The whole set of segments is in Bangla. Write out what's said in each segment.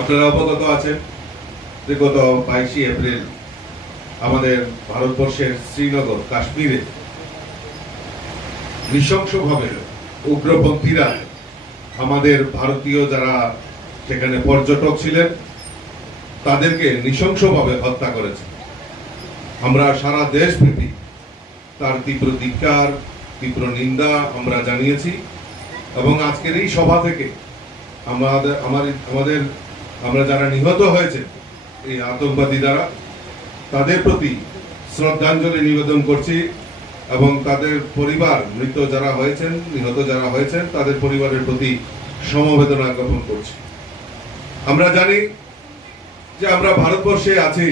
আপনারা অবগত আছেন যে গত বাইশে এপ্রিল আমাদের ভারতবর্ষের শ্রীনগর, কাশ্মীরে নৃশংসভাবে উগ্রপন্থীরা আমাদের ভারতীয় যারা সেখানে পর্যটক ছিলেন, তাদেরকে নৃশংসভাবে হত্যা করেছে। আমরা সারা দেশব্যাপী তার তীব্র ধিক্কার, তীব্র নিন্দা আমরা জানিয়েছি এবং আজকের এই সভা থেকে আমাদের আমাদের আমরা যারা নিহত হয়েছে এই আতঙ্কবাদী দ্বারা, তাদের প্রতি শ্রদ্ধাঞ্জলি নিবেদন করছি এবং তাদের পরিবার, মৃত যারা হয়েছেন, নিহত যারা হয়েছেন, তাদের পরিবারের প্রতি সমবেদনা জ্ঞাপন করছি। আমরা জানি যে আমরা ভারতবর্ষে আছি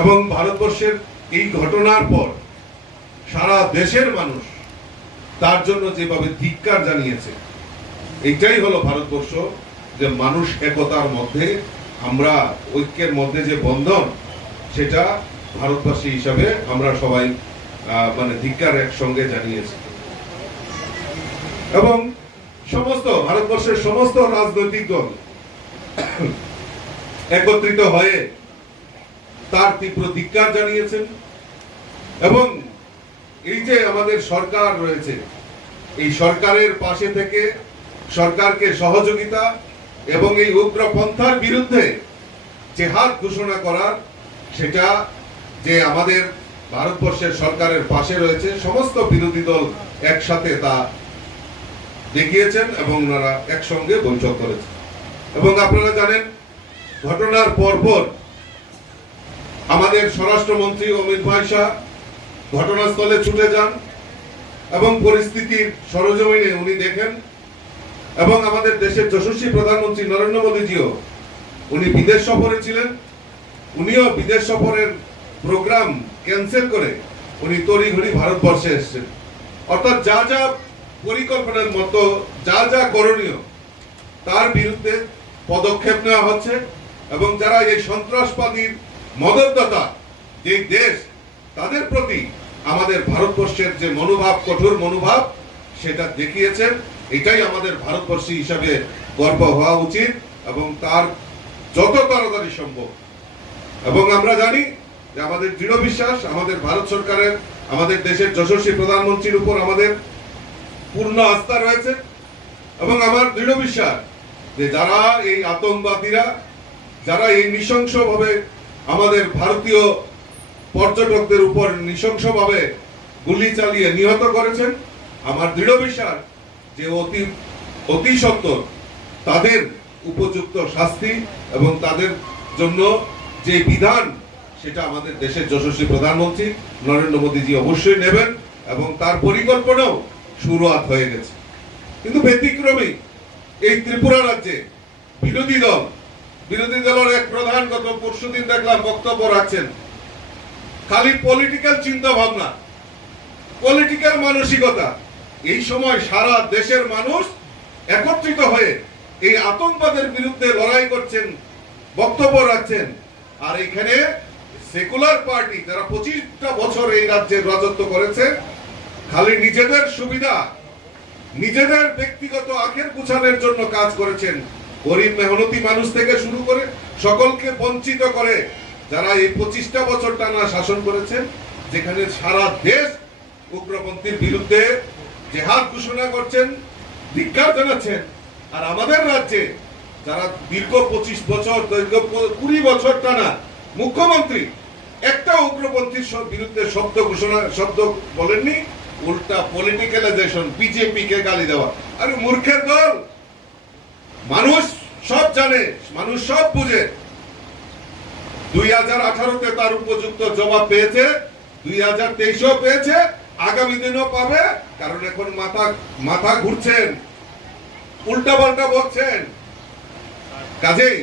এবং ভারতবর্ষের এই ঘটনার পর সারা দেশের মানুষ তার জন্য যেভাবে ধিক্কার জানিয়েছে এটাই হলো ভারতবর্ষ। যে মানুষ একতার মধ্যে, আমরা ঐক্যের মধ্যে যে বন্ধন, সেটা ভারতবাসী হিসাবে আমরা সবাই মানে ধিক্কার একসঙ্গে জানিয়েছি। এবং সমস্ত, ভারতবর্ষের সমস্ত রাজনৈতিক দল একত্রিত হয়ে তার তীব্র ধিক্কার জানিয়েছেন। এবং এই যে আমাদের সরকার রয়েছে, এই সরকারের পাশে থেকে সরকারকে সহযোগিতা এবং এই উগ্রপন্থার বিরুদ্ধে জেহাদ ঘোষণা করার, সেটা যে আমাদের ভারতবর্ষের সরকারের পাশে রয়েছে, সমস্ত বিরোধী দল একসাথে তা দেখিয়েছেন এবং ওনারা একসঙ্গে বৈঠক করেছেন। এবং আপনারা জানেন, ঘটনার পরপর আমাদের স্বরাষ্ট্রমন্ত্রী অমিত ভাই শাহ ঘটনাস্থলে ছুটে যান এবং পরিস্থিতির সরজমিনে উনি দেখেন এবং আমাদের দেশের যশস্বী প্রধানমন্ত্রী নরেন্দ্র মোদীজিও, উনি বিদেশ সফরে ছিলেন, উনিও বিদেশ সফরের প্রোগ্রাম ক্যান্সেল করে উনি তড়ি তড়িঘড়ি ভারতবর্ষে এসেছেন। অর্থাৎ যা যা পরিকল্পনার মতো, যা যা করণীয়, তার বিরুদ্ধে পদক্ষেপ নেওয়া হচ্ছে এবং যারা এই সন্ত্রাসবাদীর মদতদাতা যে দেশ, তাদের প্রতি আমাদের ভারতবর্ষের যে মনোভাব, কঠোর মনোভাব, সেটা দেখিয়েছেন। এটাই আমাদের ভারতবর্ষী হিসাবে গর্ব হওয়া উচিত এবং তার যত তাড়াতাড়ি সম্ভব। এবং আমরা জানি যে আমাদের দৃঢ় বিশ্বাস, আমাদের ভারত সরকারের, আমাদের দেশের যশস্বী প্রধানমন্ত্রীর উপর আমাদের পূর্ণ আস্থা রয়েছে। এবং আমার দৃঢ় বিশ্বাস যে যারা এই আতঙ্কবাদীরা, যারা এই নৃশংসভাবে আমাদের ভারতীয় পর্যটকদের উপর নৃশংসভাবে গুলি চালিয়ে নিহত করেছেন, আমার দৃঢ় বিশ্বাস যে অতি অতি সত্বর, তাদের উপযুক্ত শাস্তি এবং তাদের জন্য যে বিধান, সেটা আমাদের দেশের যশস্বী প্রধানমন্ত্রী নরেন্দ্র মোদীজি অবশ্যই নেবেন এবং তার পরিকল্পনাও শুরুয়াত হয়ে গেছে। কিন্তু ব্যতিক্রমী এই ত্রিপুরা রাজ্যে বিরোধী দল, বিরোধী দলের এক প্রধান গত পরশুদিন দেখলাম বক্তব্য রাখছেন। খালি পলিটিক্যাল চিন্তা ভাবনা পলিটিক্যাল মানসিকতা এই সময় সারা দেশের মানুষ একত্রিত হয়ে এই আতঙ্কবাদের বিরুদ্ধে লড়াই করছেন, বক্তব্য রাখছেন। আর এখানে সেকুলার পার্টি যারা পঁচিশটা বছর এই রাজ্যের রাজত্ব করেছে, খালি নিজেদের সুবিধা, নিজেদের ব্যক্তিগত আখের গুছানোর জন্য কাজ করেছেন। গরিব মেহনতি মানুষ থেকে শুরু করে সকলকে বঞ্চিত করে যারা এই পঁচিশটা বছর টানা শাসন করেছেন, যেখানে সারা দেশ উগ্রপন্থীর বিরুদ্ধে জেহাদ ঘোষণা করছেন, ধিক্কার জানাচ্ছেন, আর আমাদের রাজ্যে যারা দীর্ঘ পঁচিশ বছর, দীর্ঘ কুড়ি বছর টানা মুখ্যমন্ত্রী, একটা উগ্রপন্থীর বিরুদ্ধে শব্দ ঘোষণা, শব্দ বলেননি, উল্টা পলিটিক্যালাইজেশন বিজেপি কে গালি দেওয়া। আরে মূর্খের দল! মানুষ সব জানে, মানুষ সব বুঝে। দুই হাজার আঠারোতে তার উপযুক্ত জবাব পেয়েছে, দুই হাজার তেইশেও পেয়েছে আগামী দিনও পাবে, কারণ এখন মাথা মাথা ঘুরছেন উল্টা পাল্টা বলছেন। কাজেই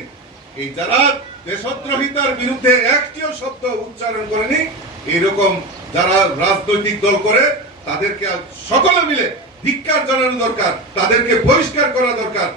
এই যারা দেশদ্রোহিতার বিরুদ্ধে একটিও শব্দ উচ্চারণ করেনি, এইরকম যারা রাজনৈতিক দল করে, তাদেরকে সকলে মিলে ধিক্কার জানানো দরকার, তাদেরকে বহিষ্কার করা দরকার।